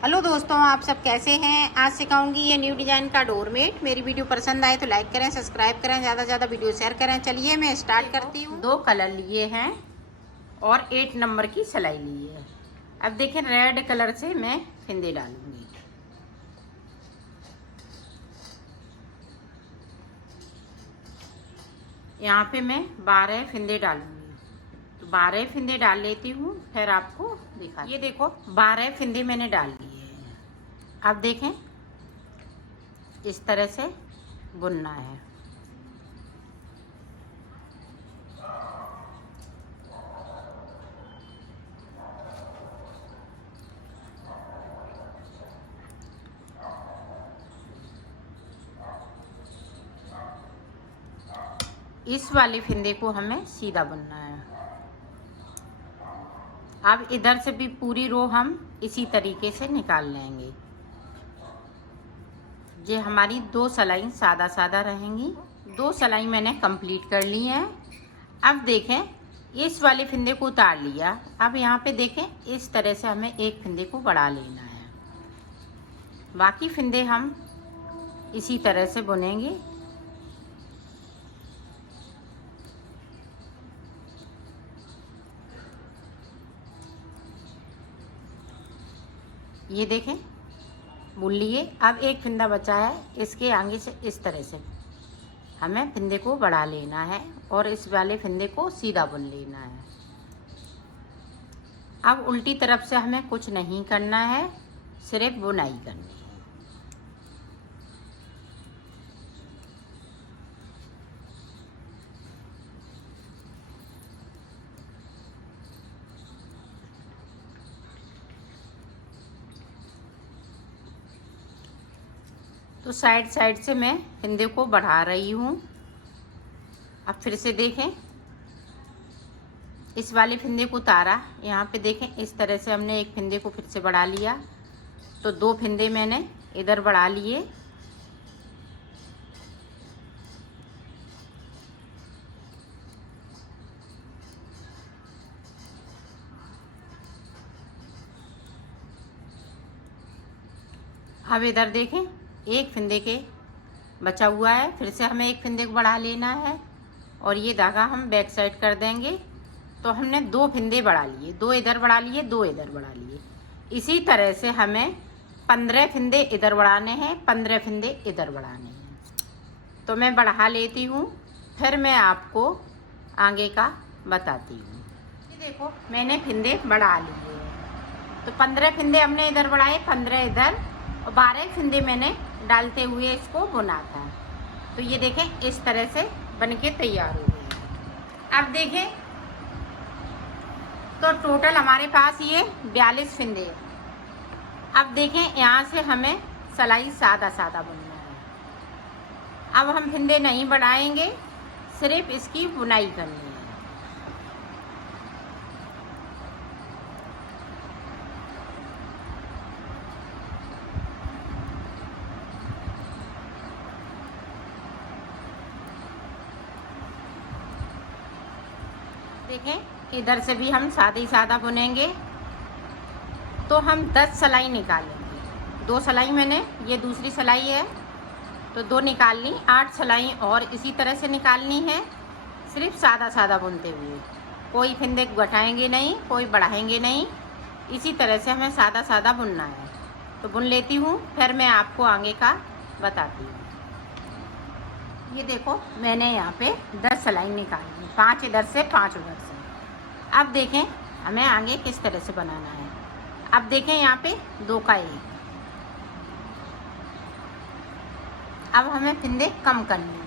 Hello दोस्तों, आप सब कैसे हैं। आज सिखाऊंगी ये न्यू डिज़ाइन का डोरमेट। मेरी वीडियो पसंद आए तो लाइक करें, सब्सक्राइब करें, ज़्यादा से ज़्यादा वीडियो शेयर करें। चलिए मैं स्टार्ट करती हूँ। 2 कलर लिए हैं और 8 नंबर की सिलाई ली है। अब देखें, रेड कलर से मैं फिंदे डालूंगी। यहाँ पे मैं 12 फिंदे डालूंगी। तो 12 फिंदे डाल लेती हूँ, फिर आपको दिखा। ये देखो 12 फिंदे मैंने डाल दिए हैं। अब देखें, इस तरह से बुनना है। इस वाले फिंदे को हमें सीधा बुनना है। अब इधर से भी पूरी रो हम इसी तरीके से निकाल लेंगे। ये हमारी 2 सिलाई सादा सादा रहेंगी। 2 सिलाई मैंने कंप्लीट कर ली है। अब देखें, इस वाले फिंदे को उतार लिया। अब यहाँ पे देखें, इस तरह से हमें एक फिंदे को बढ़ा लेना है। बाकी फिंदे हम इसी तरह से बुनेंगे। ये देखें, बुन लिए। अब एक फिंदा बचा है, इसके आगे से इस तरह से हमें फिंदे को बढ़ा लेना है और इस वाले फिंदे को सीधा बुन लेना है। अब उल्टी तरफ से हमें कुछ नहीं करना है, सिर्फ बुनाई करनी है। तो साइड साइड से मैं फिंदे को बढ़ा रही हूँ। अब फिर से देखें, इस वाले फिंदे को उतारा। यहाँ पे देखें, इस तरह से हमने एक फिंदे को फिर से बढ़ा लिया। तो 2 फिंदे मैंने इधर बढ़ा लिए। अब इधर देखें, एक फिंदे के बचा हुआ है, फिर से हमें एक फिंदे को बढ़ा लेना है और ये धागा हम बैक साइड कर देंगे। तो हमने 2 फिंदे बढ़ा लिए, 2 इधर बढ़ा लिए, 2 इधर बढ़ा लिए। इसी तरह से हमें 15 फिंदे इधर बढ़ाने हैं, 15 फिंदे इधर बढ़ाने हैं। तो मैं बढ़ा लेती हूँ, फिर मैं आपको आगे का बताती हूँ। ये देखो, मैंने फिंदे बढ़ा लिए। तो 15 फिंदे हमने इधर बढ़ाए, 15 इधर, और 12 फिंदे मैंने डालते हुए इसको बुना था। तो ये देखें, इस तरह से बनके तैयार हो गई। अब देखें, तो टोटल हमारे पास ये 42 फिंदे। अब देखें, यहाँ से हमें सिलाई सादा सादा बुनना है। अब हम फिंदे नहीं बढ़ाएंगे, सिर्फ इसकी बुनाई करनी है। देखें, इधर से भी हम सादा ही सादा बुनेंगे। तो हम 10 सिलाई निकालेंगे। 2 सिलाई मैंने, ये दूसरी सिलाई है तो 2 निकाल ली। 8 सिलाई और इसी तरह से निकालनी है, सिर्फ सादा सादा बुनते हुए। कोई फिंदे घटाएंगे नहीं, कोई बढ़ाएंगे नहीं। इसी तरह से हमें सादा सादा बुनना है। तो बुन लेती हूँ, फिर मैं आपको आगे का बताती हूँ। ये देखो, मैंने यहाँ पे 10 सिलाई निकाली, 5 इधर से 5 उधर से। अब देखें, हमें आगे किस तरह से बनाना है। अब देखें, यहाँ पे 2 का 1। अब हमें फिंदे कम करने हैं।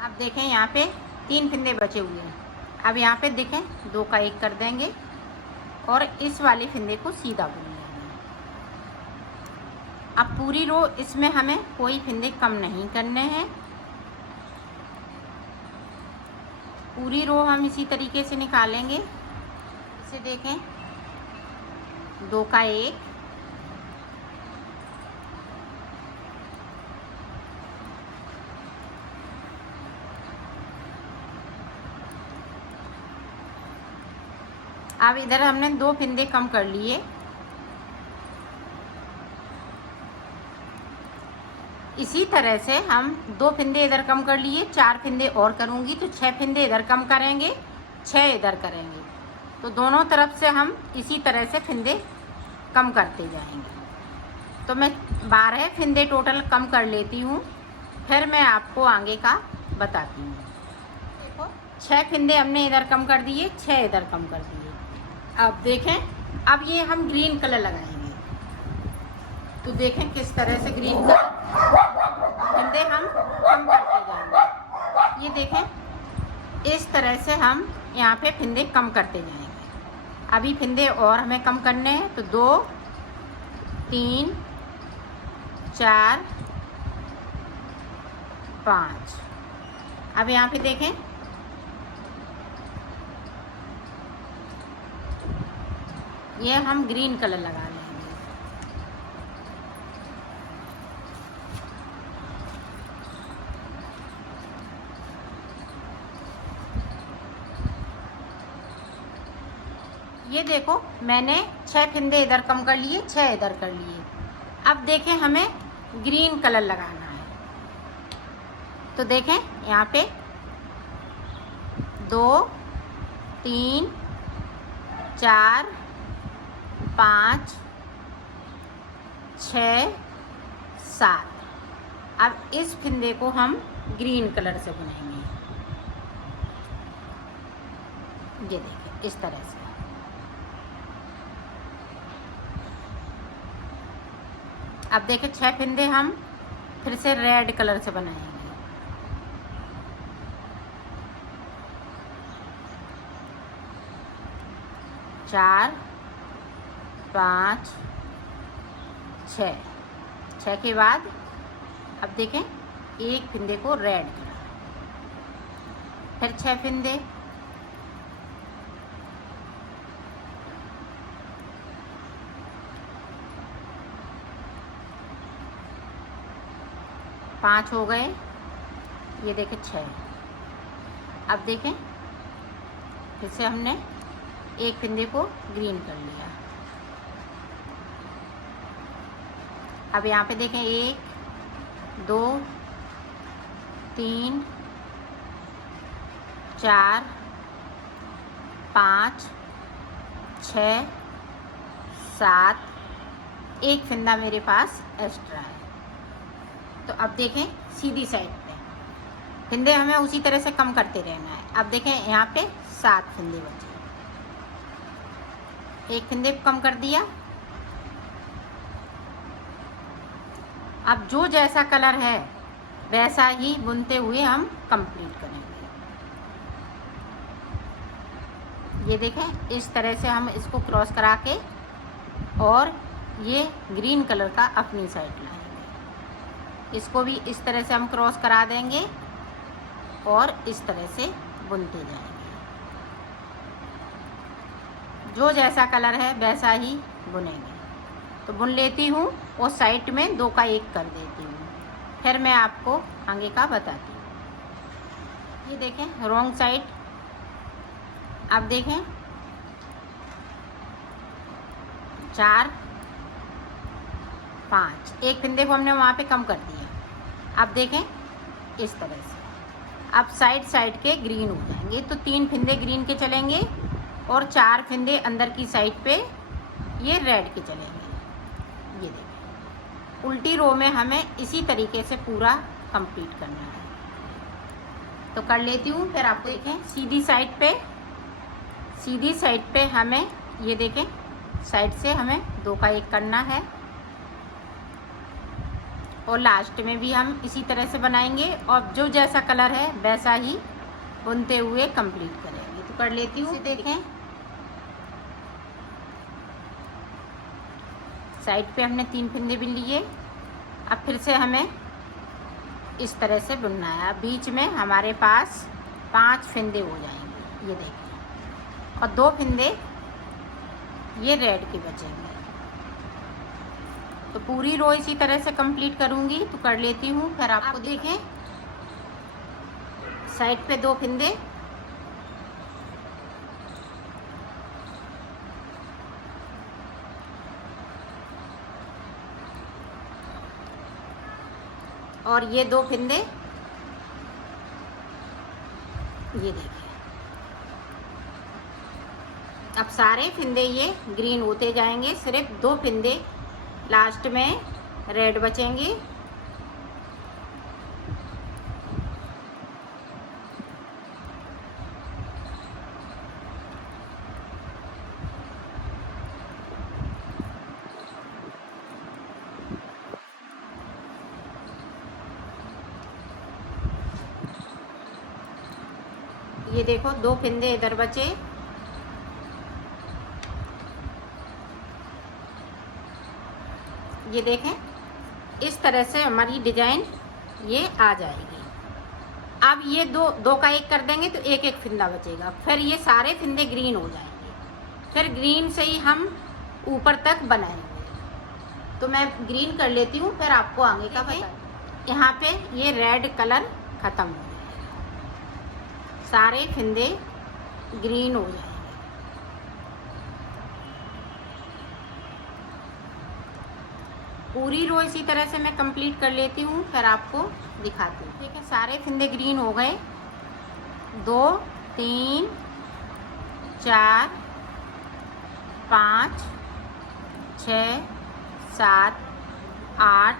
अब देखें, यहाँ पे 3 फिंदे बचे हुए हैं। अब यहाँ पे देखें, 2 का 1 कर देंगे और इस वाले फिंदे को सीधा बुन लेंगे। अब पूरी रो इसमें हमें कोई फिंदे कम नहीं करने हैं। पूरी रो हम इसी तरीके से निकालेंगे। इसे देखें, 2 का 1, अब इधर हमने 2 फिंदे कम कर लिए। इसी तरह से हम 2 फिंदे इधर कम कर लिए, 4 फिंदे और करूँगी तो 6 फिंदे इधर कम करेंगे, 6 इधर करेंगे। तो दोनों तरफ से हम इसी तरह से फिंदे कम करते जाएंगे। तो मैं 12 फिंदे टोटल कम कर लेती हूँ, फिर मैं आपको आगे का बताती हूँ। देखो 6 फिंदे हमने इधर कम कर दिए, 6 इधर कम कर दिए। अब देखें, अब ये हम ग्रीन कलर लगाएंगे। तो देखें किस तरह से ग्रीन कलर फिंदे हम कम करते जाएंगे। ये देखें इस तरह से हम यहाँ पे फिंदे कम करते जाएंगे। अभी फिंदे और हमें कम करने हैं, तो 2 3 4 5। अब यहाँ पे देखें ये हम ग्रीन कलर लगा लेंगे। ये देखो मैंने 6 फिंदे इधर कम कर लिए, 6 इधर कर लिए। अब देखें हमें ग्रीन कलर लगाना है। तो देखें यहाँ पे 2 3 4 5 6 7। अब इस फिंदे को हम ग्रीन कलर से बुनेंगे। ये देखिए इस तरह से। अब देखिए 6 फिंदे हम फिर से रेड कलर से बनाएंगे। चार 5 6 के बाद अब देखें एक फिंदे को रेड कलर, फिर 6 फिंदे, पाँच हो गए। ये देखें 6। अब देखें फिर से हमने एक फिंदे को ग्रीन कर लिया। अब यहाँ पे देखें 1 2 3 4 5 6 7। एक फिंदा मेरे पास एक्स्ट्रा है। तो अब देखें सीधी साइड पे फिंदे हमें उसी तरह से कम करते रहना है। अब देखें यहाँ पे 7 फिंदे बचे, एक फिंदे कम कर दिया। अब जो जैसा कलर है वैसा ही बुनते हुए हम कंप्लीट करेंगे। ये देखें इस तरह से हम इसको क्रॉस करा के और ये ग्रीन कलर का अपनी साइड लाएंगे। इसको भी इस तरह से हम क्रॉस करा देंगे और इस तरह से बुनते जाएंगे। जो जैसा कलर है वैसा ही बुनेंगे। तो बुन लेती हूँ और साइड में 2 का 1 कर देती हूँ, फिर मैं आपको आगे का बताती हूँ। ये देखें रॉन्ग साइड। अब देखें 4 5, एक फिंदे को हमने वहाँ पे कम कर दिया। अब देखें इस तरह से। अब साइड के ग्रीन हो जाएंगे। तो 3 फिंदे ग्रीन के चलेंगे और 4 फिंदे अंदर की साइड पे ये रेड के चलेंगे। ये देखें उल्टी रो में हमें इसी तरीके से पूरा कंप्लीट करना है। तो कर लेती हूँ, फिर आप देखें सीधी साइड पे हमें ये देखें साइड से हमें 2 का 1 करना है और लास्ट में भी हम इसी तरह से बनाएंगे और जो जैसा कलर है वैसा ही बुनते हुए कंप्लीट करेंगे। तो कर लेती हूँ। देखें साइड पे हमने 3 फिंदे बुन लिए। अब फिर से हमें इस तरह से बुनना है। अब बीच में हमारे पास 5 फिंदे हो जाएंगे। ये देखें और 2 फिंदे ये रेड के बचेंगे। तो पूरी रो इसी तरह से कंप्लीट करूँगी। तो कर लेती हूँ, फिर आपको देखें साइड पे 2 फिंदे, और ये 2 फिंदे, ये देखिए। अब सारे फिंदे ये ग्रीन होते जाएंगे, सिर्फ 2 फिंदे लास्ट में रेड बचेंगे। ये देखो 2 फिंदे इधर बचे। ये देखें, इस तरह से हमारी डिजाइन ये आ जाएगी। अब ये दो का एक कर देंगे तो एक एक फिंदा बचेगा, फिर ये सारे फिंदे ग्रीन हो जाएंगे। फिर ग्रीन से ही हम ऊपर तक बनाएंगे। तो मैं ग्रीन कर लेती हूँ, फिर आपको आगे का बताएं। यहाँ पे ये रेड कलर खत्म हो गया, सारे फिंदे ग्रीन हो जाएंगे। पूरी रो इसी तरह से मैं कंप्लीट कर लेती हूँ, फिर आपको दिखाती हूँ। ठीक है, सारे फिंदे ग्रीन हो गए। 2 3 4 5 6 7 8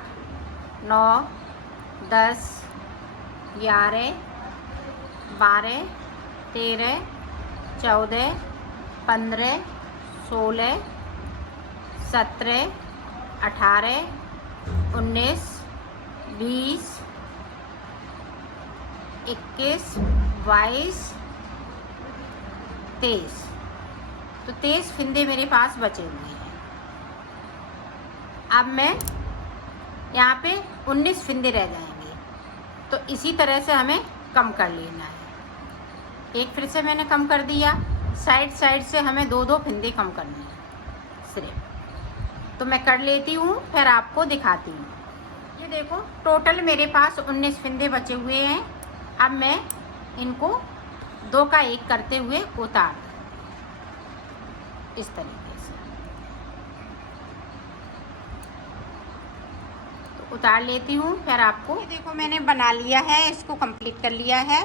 9 10 11 12 13 14 15 16 17 18 19 20 21 22 23। तो 23 फिंदे मेरे पास बचे हुए हैं। अब मैं यहाँ पे 19 फिंदे रह जाएंगे, तो इसी तरह से हमें कम कर लेना है। एक फिर से मैंने कम कर दिया, साइड से हमें 2 फिंदे कम करने हैं सिर्फ। तो मैं कर लेती हूँ, फिर आपको दिखाती हूँ। ये देखो टोटल मेरे पास 19 फिंदे बचे हुए हैं। अब मैं इनको 2 का 1 करते हुए उतार इस तरीके से तो उतार लेती हूँ, फिर आपको। ये देखो मैंने बना लिया है, इसको कंप्लीट कर लिया है।